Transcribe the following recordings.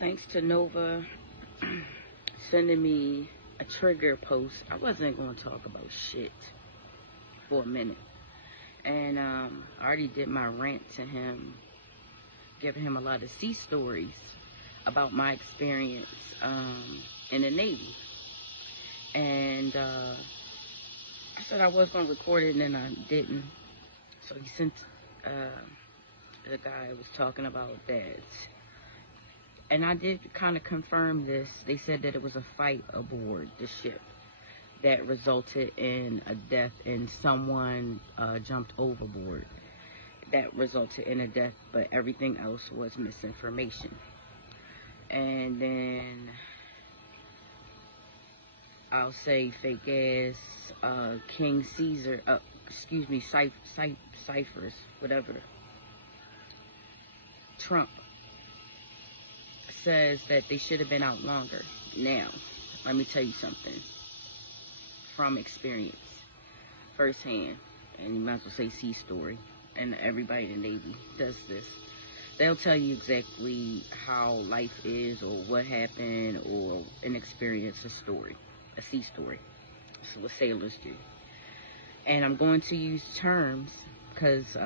Thanks to Nova sending me a trigger post. I wasn't going to talk about shit for a minute. And I already did my rant to him, giving him a lot of sea stories about my experience in the Navy. And I said I was going to record it, and then I didn't. So he sent the guy was talking about that. And I did kind of confirm this. They said that it was a fight aboard the ship that resulted in a death, and someone jumped overboard. That resulted in a death, but everything else was misinformation. And then I'll say fake ass King Caesar, ciphers, whatever. Trump says that they should have been out longer. Now, let me tell you something from experience, firsthand, and you might as well say sea story, and everybody in the Navy does this. They'll tell you exactly how life is, or what happened, or an experience, a story, a sea story. That's what sailors do. And I'm going to use terms because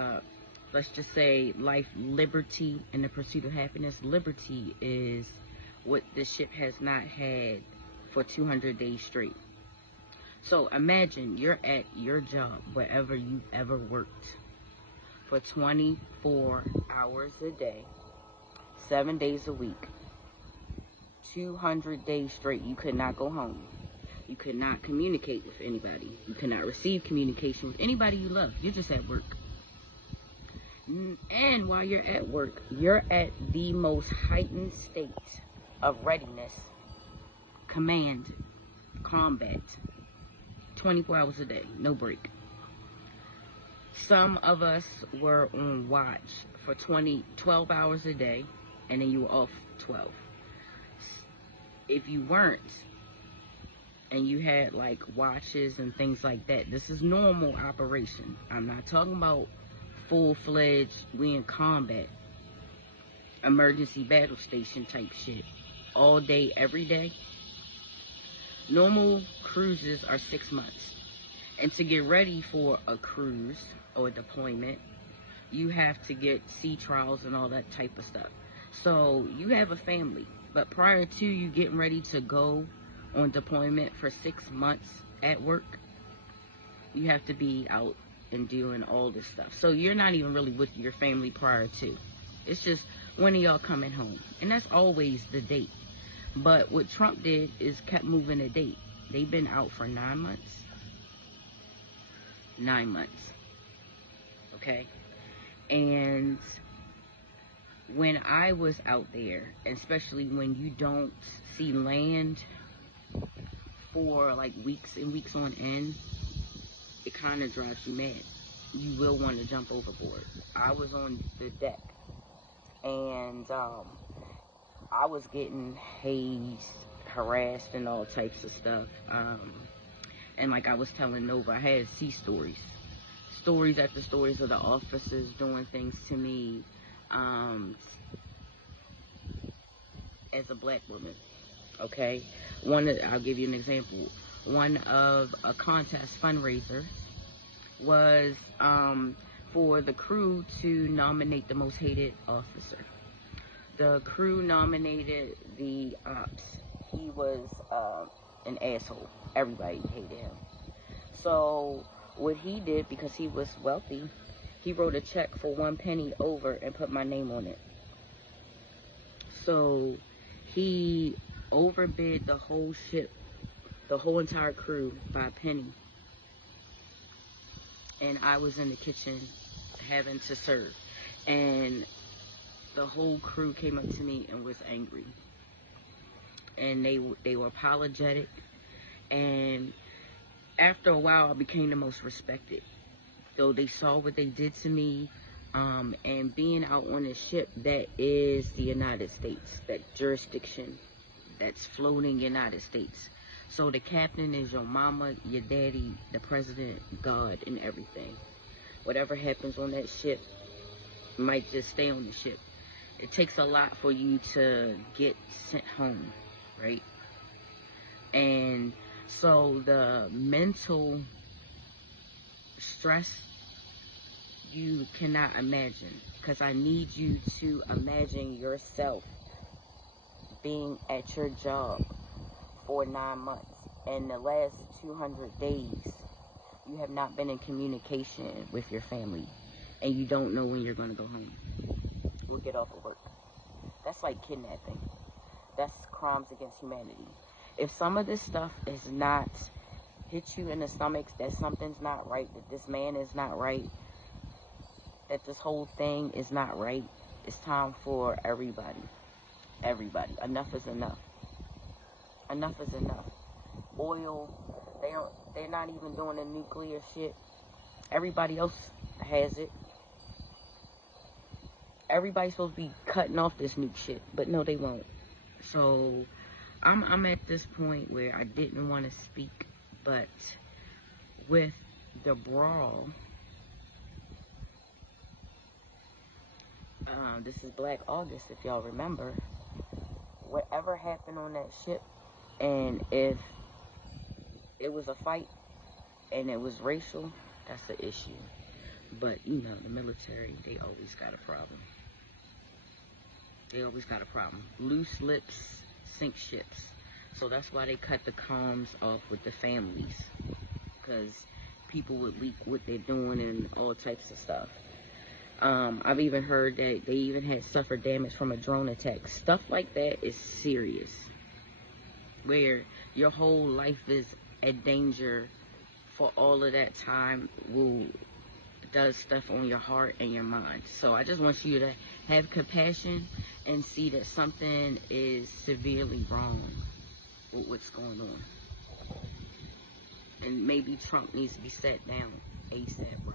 let's just say life, liberty, and the pursuit of happiness. Liberty is what the ship has not had for 200 days straight. So imagine you're at your job, wherever you've ever worked, for 24 hours a day, 7 days a week, 200 days straight. You could not go home. You could not communicate with anybody. You could not receive communication with anybody you love. You're just at work. And while you're at work, you're at the most heightened state of readiness, command, combat, 24 hours a day, no break. Some of us were on watch for 12 hours a day, and then you were off 12. If you weren't, and you had like watches and things like that, this is normal operation. I'm not talking about full-fledged, we in combat, emergency battle station type shit, all day, every day. Normal cruises are 6 months. And to get ready for a cruise or a deployment, you have to get sea trials and all that type of stuff. So you have a family, but prior to you getting ready to go on deployment for 6 months at work, you have to be out and doing all this stuff. So you're not even really with your family prior to. It's just when are y'all coming home? And that's always the date. But what Trump did is kept moving the date. They've been out for 9 months. 9 months. Okay? And when I was out there, especially when you don't see land for like weeks and weeks on end, it kind of drives you mad. You will want to jump overboard. I was on the deck, and I was getting hazed, harassed, and all types of stuff. And like I was telling Nova, I had sea stories. Stories after stories of the officers doing things to me as a black woman. Okay? I'll give you an example. One of a contest fundraiser was for the crew to nominate the most hated officer. The crew nominated the ops. He was an asshole. Everybody hated him. So what he did, because he was wealthy, he wrote a check for 1 penny over and put my name on it. So he overbid the whole ship, the whole entire crew, by a penny. And I was in the kitchen having to serve. And the whole crew came up to me and was angry. And they were apologetic. And after a while, I became the most respected. So they saw what they did to me. And being out on a ship that is the United States, that jurisdiction that's floating United States. So the captain is your mama, your daddy, the president, God, and everything. Whatever happens on that ship might just stay on the ship. it takes a lot for you to get sent home, right? And so the mental stress, you cannot imagine, because I need you to imagine yourself being at your job for 9 months, and the last 200 days you have not been in communication with your family, and you don't know when you're going to go home or get off of work. That's like kidnapping. That's crimes against humanity. If some of this stuff is not hit you in the stomach, that something's not right, that this man is not right, that this whole thing is not right, it's time for everybody. Enough is enough. Enough is enough. Oil, they're not even doing the nuclear shit. Everybody else has it. Everybody's supposed to be cutting off this nuke shit, but no, they won't. So I'm at this point where I didn't want to speak, but with the brawl, this is Black August, if y'all remember. Whatever happened on that ship, and if it was a fight and it was racial, that's the issue. But, you know, the military, they always got a problem. They always got a problem. Loose lips sink ships. So that's why they cut the comms off with the families, because people would leak what they're doing and all types of stuff. I've even heard that they even had suffered damage from a drone attack. Stuff like that is serious, where your whole life is at danger for all of that time, does stuff on your heart and your mind. So I just want you to have compassion and see that something is severely wrong with what's going on. And maybe Trump needs to be sat down ASAP, bro.